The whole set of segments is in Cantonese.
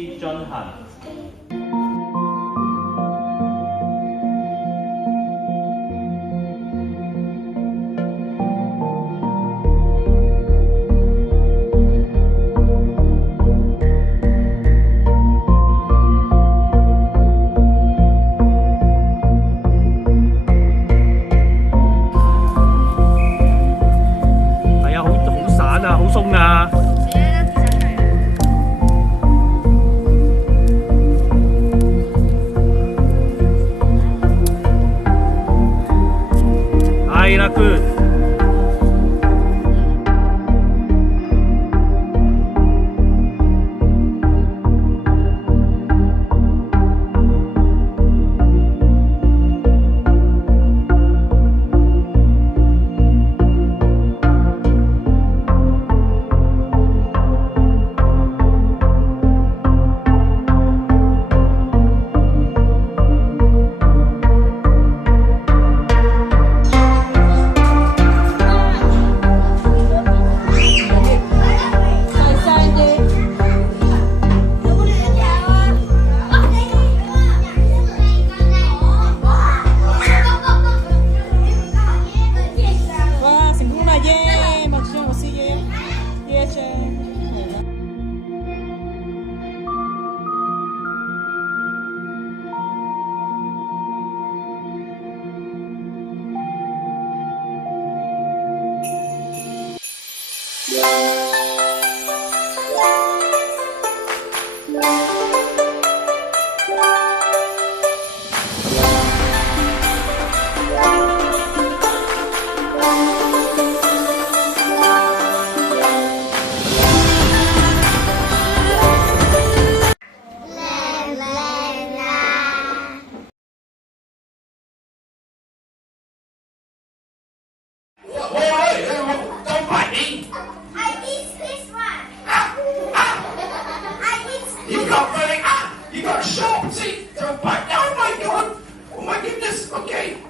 必進行。係啊，好散啊，好鬆啊！係啦，good。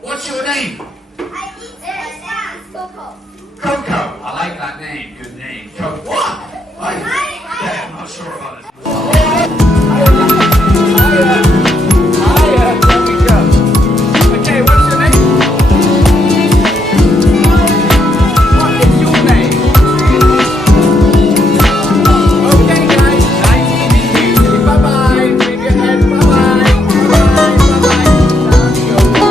What's your name? Coco. Coco. I like that name. Good name. Coco. What? Yeah, I'm not sure about it. Okay, what's your name? What is your name? Okay, guys. Nice meeting you. Bye-bye. Wave your hand. Bye-bye. Bye-bye. Bye-bye. What is your name?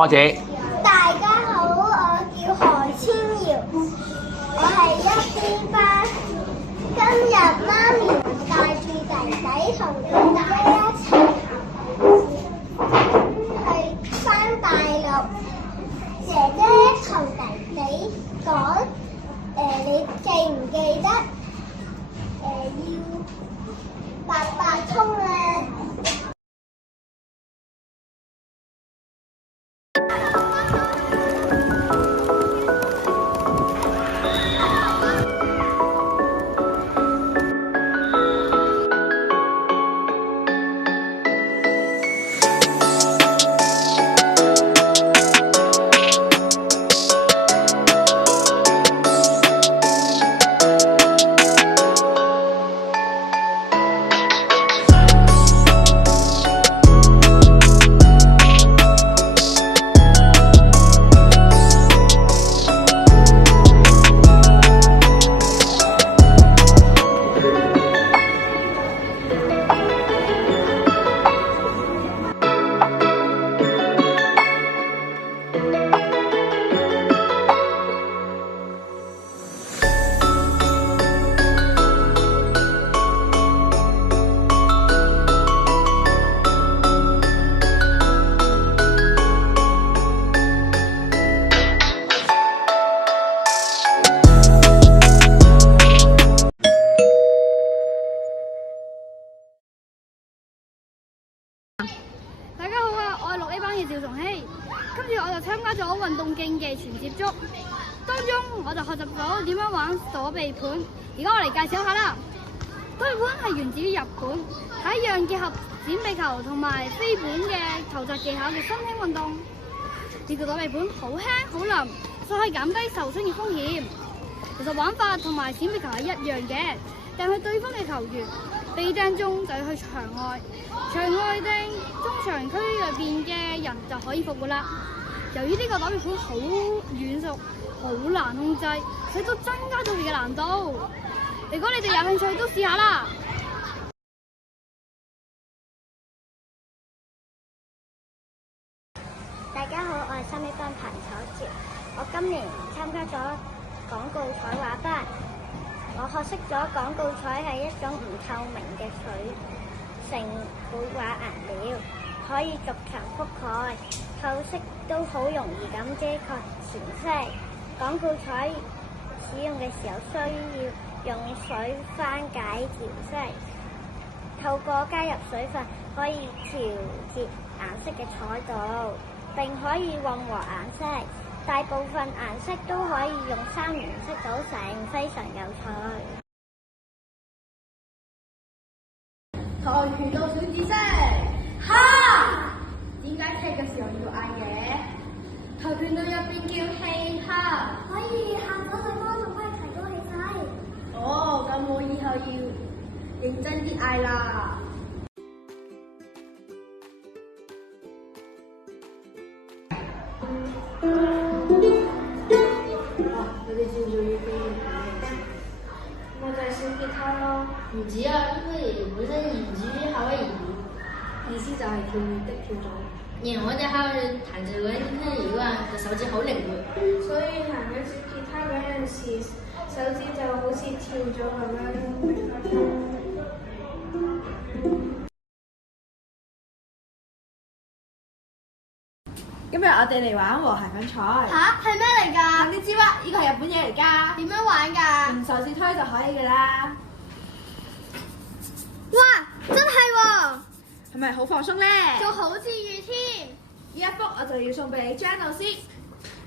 開始。大家好，我叫何千瑤，我係1B班。今日媽咪帶住弟弟同姐姐一齊去返大陸。姐姐同弟弟講：你記唔記得要八達通啊？大家好啊！我係6A 班嘅趙崇希，今次我就參加咗運動競技全接觸，當中我就學習咗點樣玩躲避盤。而家我嚟介紹下啦。躲避盤係源自於日本，係一樣結合閃避球同埋飛盤嘅投擲技巧嘅新興運動。呢個躲避盤好輕好腍，所以可以減低受傷嘅風險。其實玩法同埋閃避球係一樣嘅，但係對方嘅球員被掟中就要去場外，場外掟中場區入邊嘅人就可以復活啦。由於呢個躲避盤好軟熟、好難控制，所以都增加咗佢嘅難度。如果你哋有興趣，都試下啦。大家好，我係3A班彭楚潮，我今年參加咗廣告彩畫班。我學識咗廣告彩係一種唔透明嘅水性繪畫顏料，可以逐層覆蓋，透色都好容易咁遮蓋全色。廣告彩使用嘅時候需要用水翻解調色，透過加入水分可以調節顏色嘅彩度，並可以混和顏色。大部分顏色都可以用3原色組成，非常有趣。跆拳道小知識，哈！點解踢嘅時候要嗌嘅？跆拳道入邊叫氣哈，可以下咗對方仲可以提高氣勢。哦，咁我以後要認真啲嗌啦。你哋知唔知要飛我就係小吉他咯，唔止啊，因為本身源自於夏威夷，意思就係跳躍的跳咗。然後我哋喺度彈住嗰啲魚啊，個手指好靈活。所以彈緊小吉他嗰陣時，手指就好似跳咗咁樣。今日我哋嚟玩和諧粉彩。吓？係咩嚟㗎？你知啦，呢個係日本嘢嚟㗎。點樣玩㗎？用手指推就可以㗎啦。哇！真係喎，係咪好放鬆咧？仲好治愈添。呢一幅我就要送俾張老師，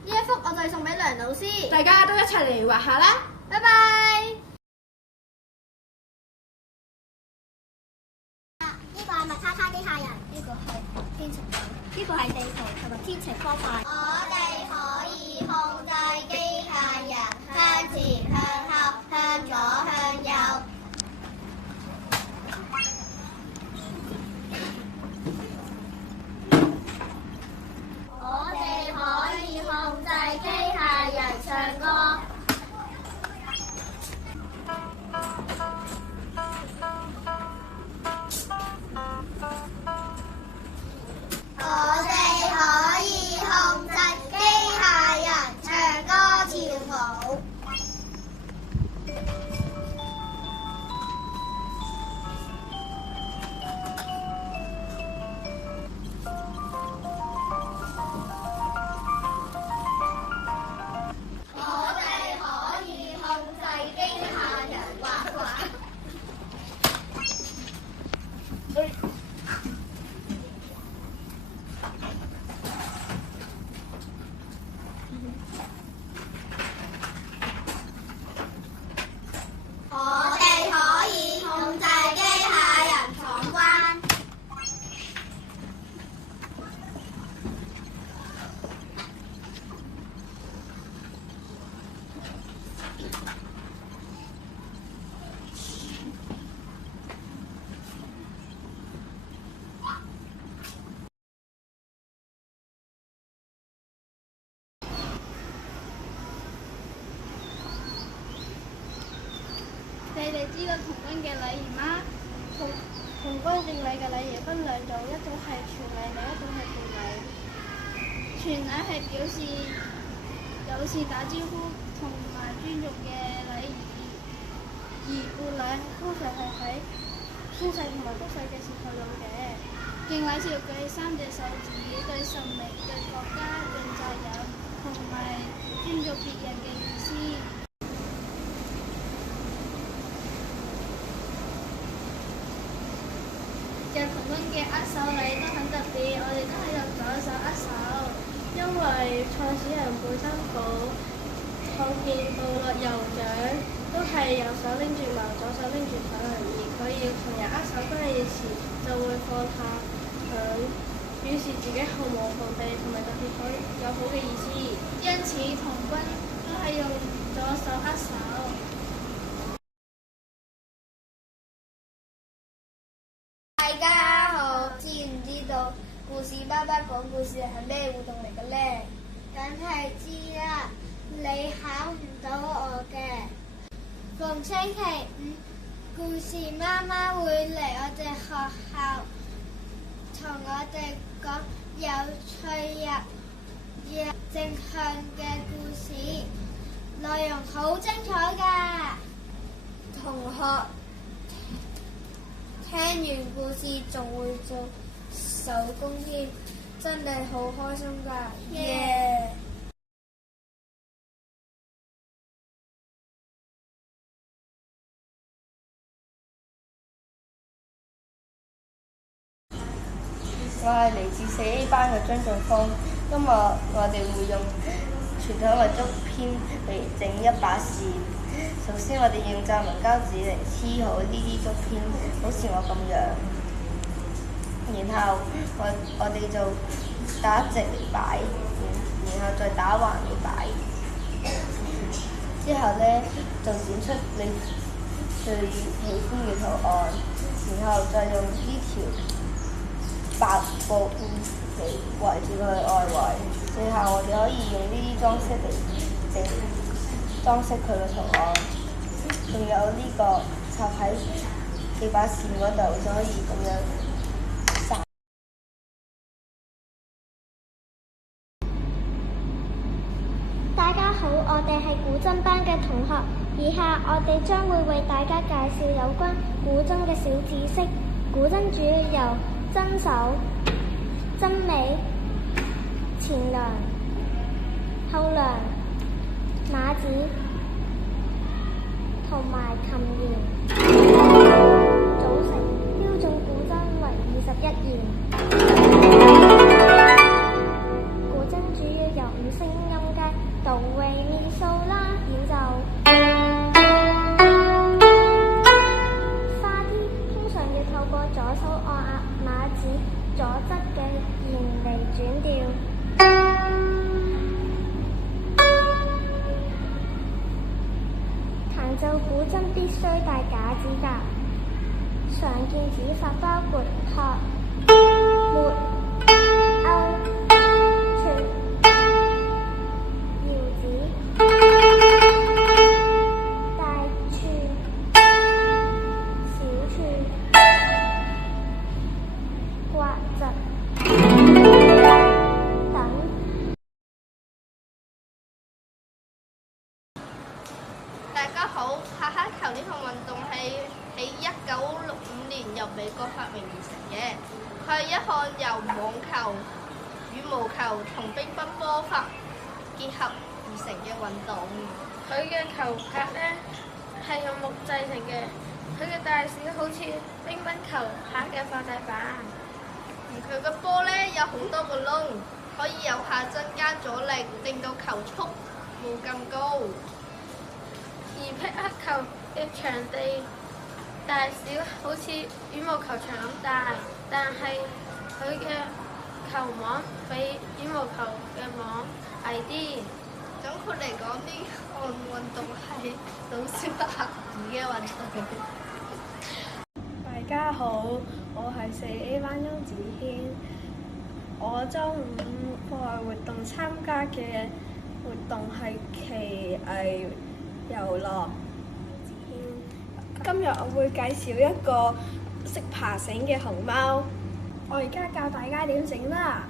呢一幅我就係送俾梁老師。大家都一齊嚟畫下啦。拜拜。呢個係麥卡卡機械人，呢個係天晴，呢個係地圖同埋天晴方塊。我哋可以控制機械人向前、向後、向左、向右。我哋可以控制機械人唱歌。你哋知道童軍嘅禮儀嗎？童軍敬禮嘅禮儀分兩種，一種係傳禮，另一種係伴禮。傳禮係表示友善打招呼同埋尊重嘅禮儀，而伴禮通常係喺宣誓同埋祝誓嘅時候用嘅。敬禮是舉起3隻手指，對神明、對國家盡責任同埋尊重別人嘅意思。日童軍嘅握手禮都很特別，我哋都係用左手握手，因為創始人貝生堡創建部落酋長都係右手拎住矛，左手拎住盾，而佢要同人握手關係時就會放下盾，表示自己毫無防備同埋特別友好嘅意思。因此童軍都係用左手握手。大家好，知唔知道故事爸爸講故事係咩活動嚟嘅呢？梗係知啦，你考唔到我嘅。逢星期5，故事媽媽會嚟我哋學校，同我哋講有趣又正向嘅故事，內容好精彩㗎。同學聽完故事仲會做手工添，真係好開心㗎！耶！我係嚟自4A 班嘅張俊峰，今日我哋會用傳統嘅竹編嚟整一把扇。首先我哋用皺紋膠紙嚟黐好呢啲竹編，好似我咁樣。然後我哋就打直嚟擺，然後再打橫嚟擺。之後呢，就剪出你最喜歡嘅圖案，然後再用呢條白布嚟圍住佢外圍，最後我哋可以用呢啲裝飾嚟裝飾佢嘅圖案。仲有呢個插喺幾把扇嗰度，就可以咁樣散。大家好，我哋係古箏班嘅同學，以下我哋將會為大家介紹有關古箏嘅小知識。古箏主要由箏手、箏尾、前梁、後梁、馬子同埋琴弦組成，標準古箏為21弦。古箏主要由5聲音階哆、唻、咪、嗦、啦演奏。花啲通常要透過左手按壓馬子左側嘅弦嚟轉調。彈奏古箏必須戴假指甲，常見指法包括拍、抹、勾、撮、搖指、大串、小串、刮疾等。大家好，拍黑球呢項運動係喺1965年由美國發明而成嘅，佢係一項由網球、羽毛球同乒乓波法結合而成嘅運動。佢嘅球拍呢係用木製成嘅，佢嘅大小好似乒乓球拍嘅放大版，而佢嘅波呢有好多個窿，可以有效增加阻力，令到球速冇咁高。而匹克球嘅場地大小好似羽毛球場咁大，但係佢嘅球網比羽毛球嘅網矮啲。總括嚟講，呢項運動係係老少得合宜嘅運動。大家好，我係4A 班翁子軒。我中午課外活動參加嘅活動係奇藝遊樂。今日我會介紹一個識爬繩嘅熊貓。我而家教大家點整啦。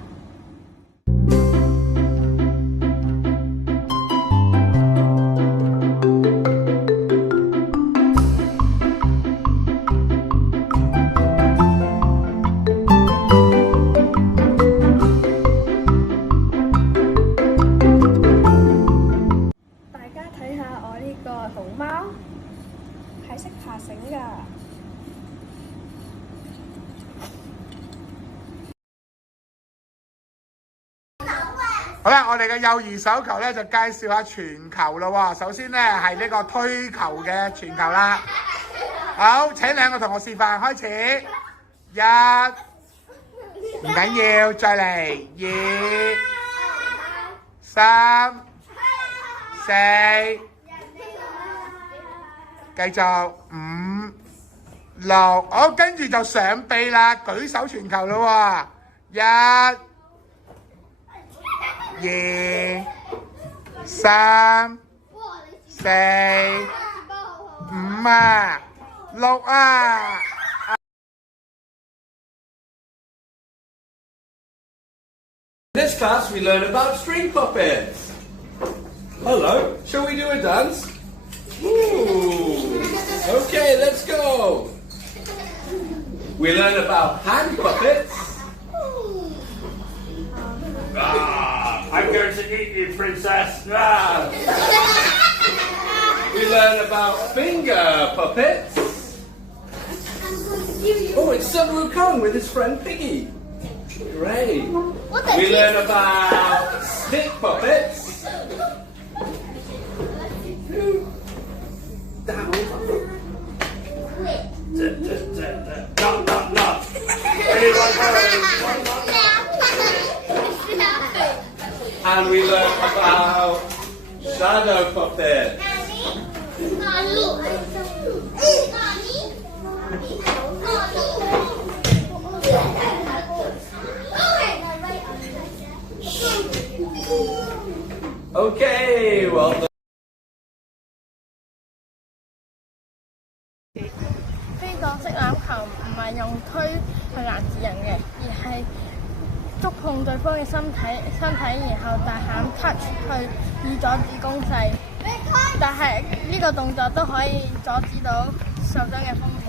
睇下我呢個熊貓係識爬繩㗎。好啦，我哋嘅幼兒手球咧就介紹下傳球咯喎。首先咧係呢個推球嘅傳球啦。好，請兩個同學示範，開始。一，唔緊要，再嚟。2、3、4，繼續5、6，好，跟住就上臂啦，舉手傳球咯喎。1、2、3、4、5啊，6啊。In this class we learn about string puppets. Hello, shall we do a dance? Ooh. Okay, let's go. We learn about hand puppets. I'm going to eat you, princess. Ah. We learn about finger puppets. Oh, it's Sun Wukong with his friend Piggy. Great. We learn about stick puppets. Knock, knock, knock. Anyone home? And we learn about shadow puppets. Okay, well done. 呢個式欖球唔係用推去攔住人嘅，而係觸碰對方嘅身體，然後大喊 touch 去以阻止攻勢。但係呢個動作都可以阻止到受傷嘅風險。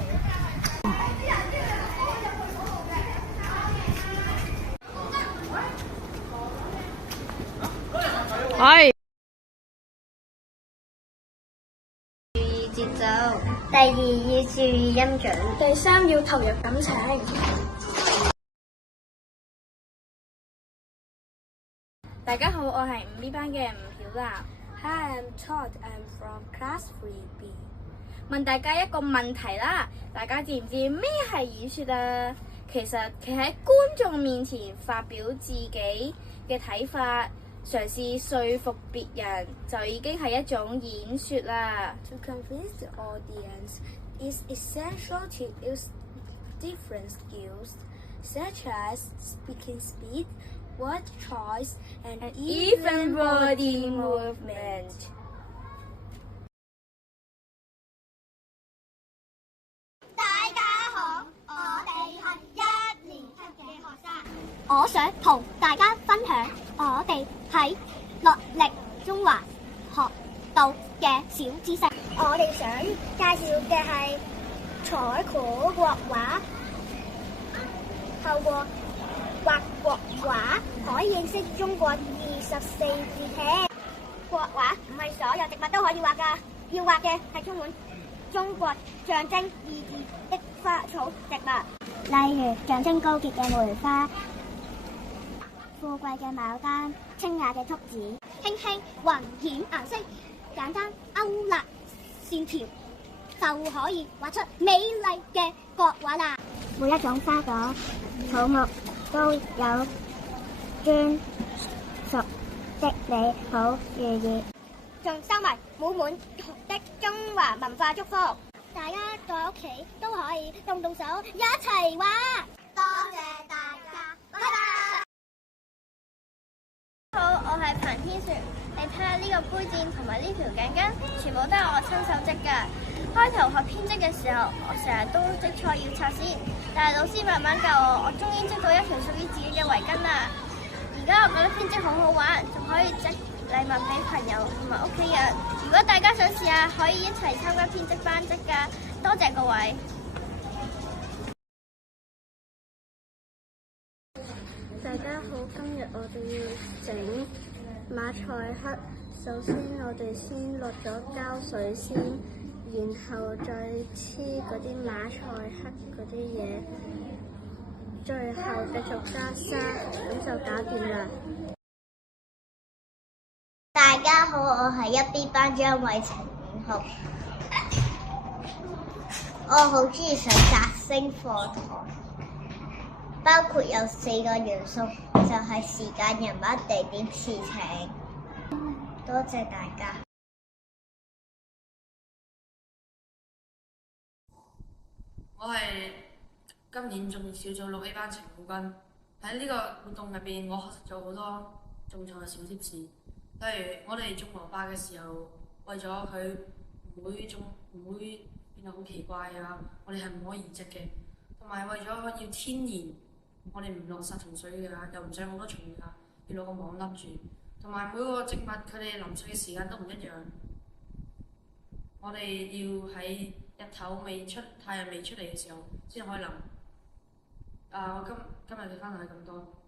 係。注意節奏。第2要注意音準。第3要投入感情。大家好，我係5B 班嘅吳曉娜。Hi, I'm Todd. I'm from class 3B。問大家一個問題啦，大家知唔知咩係演說啊？其實企喺觀眾面前發表自己嘅睇法，嘗試說服別人，就已經係一種演說啦。To convince the audience, it's essential to use different skills, such as speaking speed, word choice, and even body movement. 大家好，我哋係1年級嘅學生。我想同大家分享我哋喺落力中華學到嘅小知識。我哋想介紹嘅係彩繪國畫，透過畫國畫可以認識中國24節氣。國畫唔係所有植物都可以畫㗎，要畫嘅係充滿中國象徵意義的花草植物，例如象徵高潔嘅梅花、富貴嘅牡丹、清雅嘅竹子，輕輕暈染顏色，簡單勾勒線條，就可以畫出美麗嘅國畫啦。每一種花朵、草木都有專屬的美好寓意。仲收埋滿的中華文化祝福。大家在屋企都可以動手一齊玩。多謝大家，拜拜。好，我係彭天璇。你睇下呢個杯墊同埋呢條頸巾，全部都係我親手織㗎。開頭學編織嘅時候，我成日都織錯要拆線，但係老師慢慢教我，我終於織到一條屬於自己嘅圍巾啦。而家我覺得編織好好玩，仲可以織禮物俾朋友同埋屋企人。如果大家想試下，可以一齊參加編織班織㗎。多謝各位。大家好，今日我哋要整馬賽克。首先我哋先落咗膠水先，然後再黐嗰啲馬賽克嗰啲嘢，最後繼續加沙，咁就搞掂啦。大家好，我係一 B 班張偉晴5號。我好中意上格星課堂，包括有4個元素，就係時間、人物、地點、事情。多謝大家。我係今年仲小組6A 班陳古君。喺呢個活動入邊，我學習咗好多種菜嘅小貼士。例如我哋種蘿蔔嘅時候，為咗佢唔會變得好奇怪啊，我哋係唔可以移植嘅。同埋為咗要天然，我哋唔落殺蟲水㗎，又唔使好多蟲㗎，要攞個網笠住。同埋每個植物佢哋臨睡嘅時間都唔一樣，我哋要喺日頭太陽未出嚟嘅時候先可以淋。我今日嘅分享係咁多。